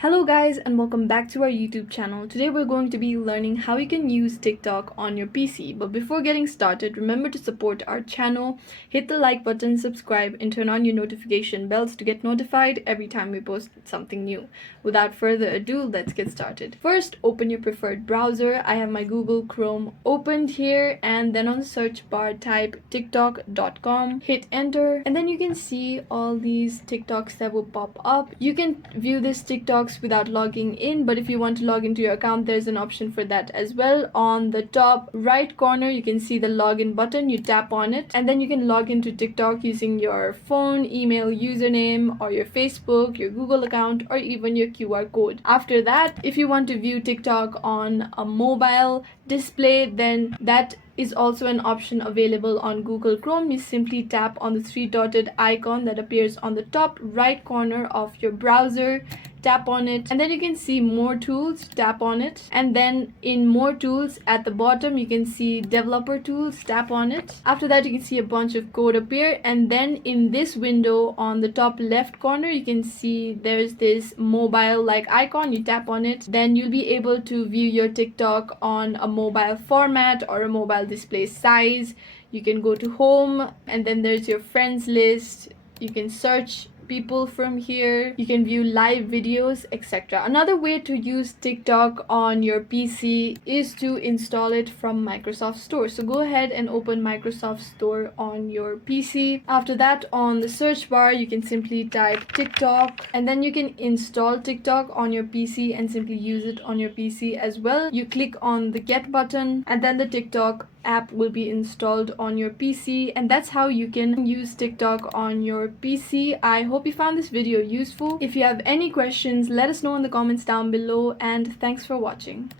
Hello guys and welcome back to our YouTube channel. Today we're going to be learning how you can use TikTok on your PC. But before getting started, remember to support our channel, hit the like button, subscribe and turn on your notification bells to get notified every time we post something new. Without further ado, let's get started. First, open your preferred browser. I have my Google Chrome opened here, and then on the search bar type tiktok.com, hit enter, and then you can see all these TikToks that will pop up. You can view this TikTok without logging in, but if you want to log into your account, there's an option for that as well. On the top right corner you can see the login button. You tap on it and then you can log into TikTok using your phone, email, username, or your Facebook, your Google account, or even your QR code. After that, if you want to view TikTok on a mobile display, then that is also an option available on Google Chrome. You simply tap on the three dotted icon that appears on the top right corner of your browser, tap on it, and then you can see more tools. Tap on it, and then in more tools at the bottom you can see developer tools. Tap on it. After that you can see a bunch of code appear, and then in this window on the top left corner you can see there's this mobile like icon. You tap on it, then you'll be able to view your TikTok on a mobile format or a mobile display size. You can go to home, and then there's your friends list. You can search people from here, you can view live videos, etc. Another way to use TikTok on your PC is to install it from Microsoft Store. So go ahead and open Microsoft Store on your PC. After that, on the search bar you can simply type TikTok, and then you can install TikTok on your PC and simply use it on your PC as well. You click on the get button, and then the TikTok app will be installed on your PC, and that's how you can use TikTok on your PC. I hope you found this video useful. If you have any questions, let us know in the comments down below, and thanks for watching.